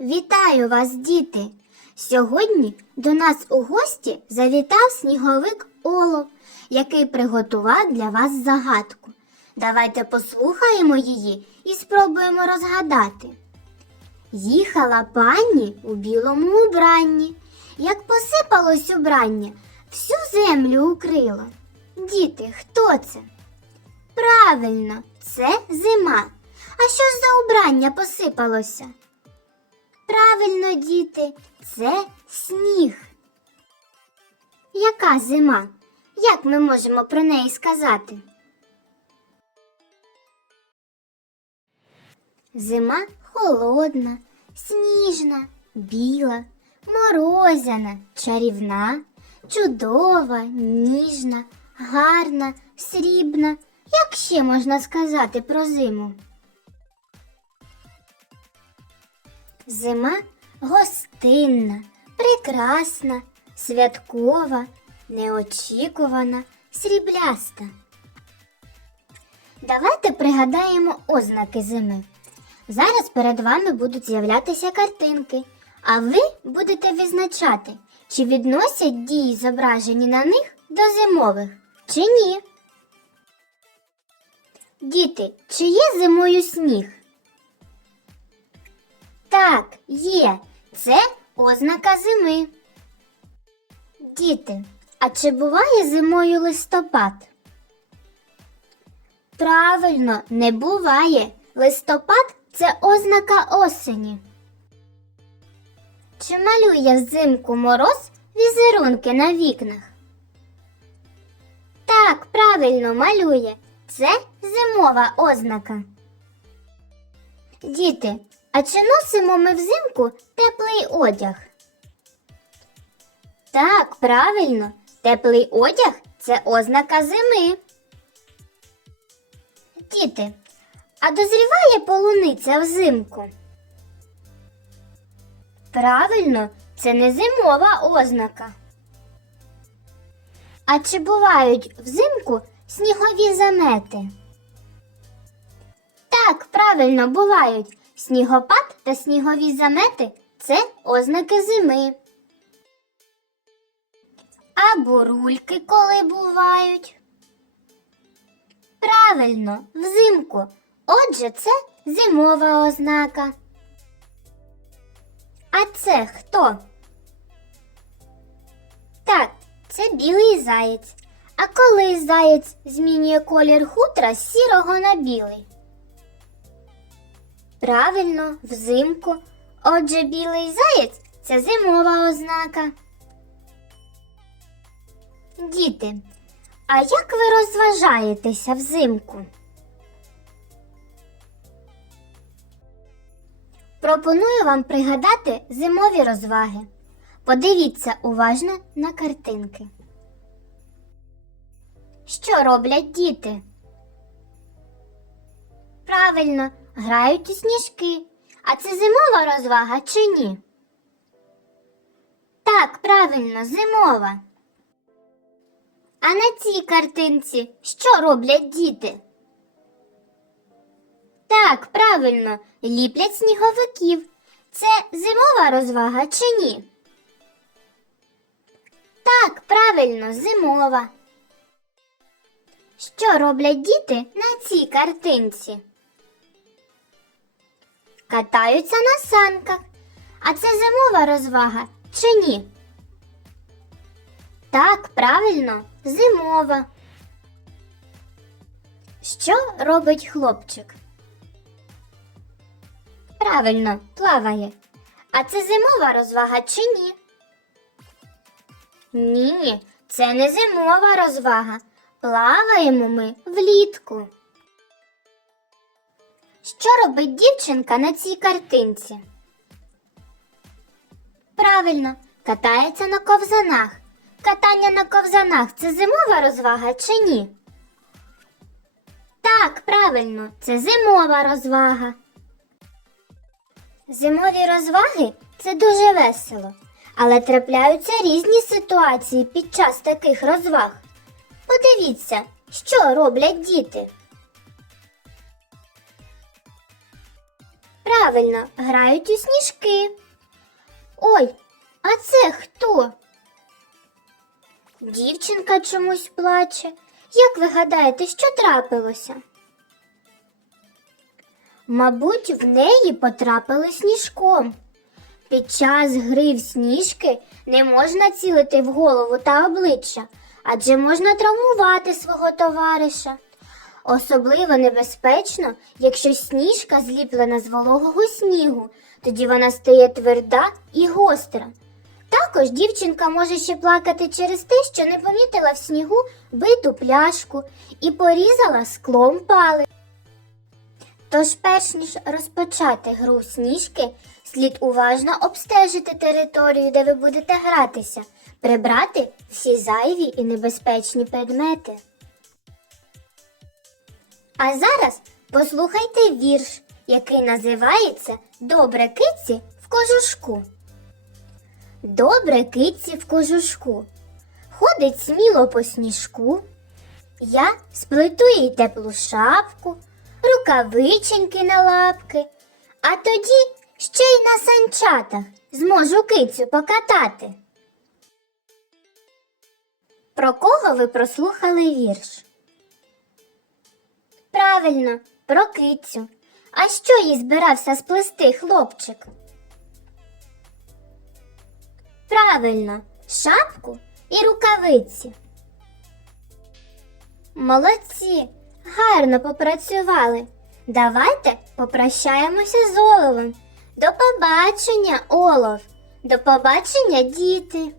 Вітаю вас, діти! Сьогодні до нас у гості завітав сніговик Олов, який приготував для вас загадку. Давайте послухаємо її і спробуємо розгадати. Їхала пані у білому убранні, як посипалось убрання, всю землю укрило. Діти, хто це? Правильно, це зима. А що ж за убрання посипалося? Правильно, діти, це сніг. Яка зима? Як ми можемо про неї сказати? Зима холодна, сніжна, біла, морозяна, чарівна, чудова, ніжна, гарна, срібна. Як ще можна сказати про зиму? Зима гостинна, прекрасна, святкова, неочікувана, срібляста. Давайте пригадаємо ознаки зими. Зараз перед вами будуть з'являтися картинки, а ви будете відзначати, чи відносять дії, зображені на них до зимових, чи ні. Діти, чи є зимою сніг? Так, є. Це ознака зими. Діти, а чи буває зимою листопад? Правильно, не буває. Листопад це ознака осені. Чи малює взимку мороз візерунки на вікнах? Так, правильно малює. Це зимова ознака. Діти, а чи носимо ми взимку теплий одяг? Так, правильно, теплий одяг це ознака зими. Діти, а дозріває полуниця взимку? Правильно, це не зимова ознака. А чи бувають взимку снігові замети? Так, правильно бувають. Снігопад та снігові замети це ознаки зими. А бурульки коли бувають? Правильно, взимку. Отже, це зимова ознака. А це хто? Так, це білий заєць. А коли заєць змінює колір хутра з сірого на білий? Правильно, взимку. Отже, білий заєць це зимова ознака. Діти, а як ви розважаєтеся взимку? Пропоную вам пригадати зимові розваги. Подивіться уважно на картинки. Що роблять діти? Правильно, грають у сніжки. А це зимова розвага чи ні? Так, правильно, зимова. А на цій картинці що роблять діти? Так, правильно, ліплять сніговиків. Це зимова розвага чи ні? Так, правильно, зимова. Що роблять діти на цій картинці? Катаються на санках. А це зимова розвага чи ні? Так, правильно, зимова. Що робить хлопчик? Правильно, плаває. А це зимова розвага чи ні? Ні, це не зимова розвага. Плаваємо ми влітку. Що робить дівчинка на цій картинці? Правильно, катається на ковзанах. Катання на ковзанах це зимова розвага чи ні? Так, правильно, це зимова розвага. Зимові розваги це дуже весело, але трапляються різні ситуації під час таких розваг. Подивіться, що роблять діти. Правильно, грають у сніжки. Ой, а це хто? Дівчинка чомусь плаче. Як ви гадаєте, що трапилося? Мабуть, в неї потрапили сніжком. Під час гри в сніжки не можна цілити в голову та обличчя, адже можна травмувати свого товариша. Особливо небезпечно, якщо сніжка зліплена з вологого снігу, тоді вона стає тверда і гостра. Також дівчинка може ще плакати через те, що не помітила в снігу биту пляшку і порізала склом палець. Тож, перш ніж розпочати гру сніжки, слід уважно обстежити територію, де ви будете гратися, прибрати всі зайві і небезпечні предмети. А зараз послухайте вірш, який називається Добре киці в кожушку. Добре киці в кожушку. Ходить сміло по сніжку. Я сплету їй теплу шапку, рукавиченьки на лапки, а тоді ще й на санчатах зможу кицю покатати. Про кого ви прослухали вірш? Правильно, про кицю. А що їй збирався сплести хлопчик? Правильно, шапку і рукавиці. Молодці, гарно попрацювали. Давайте попрощаємося з Оловом. До побачення, Олов. До побачення, діти.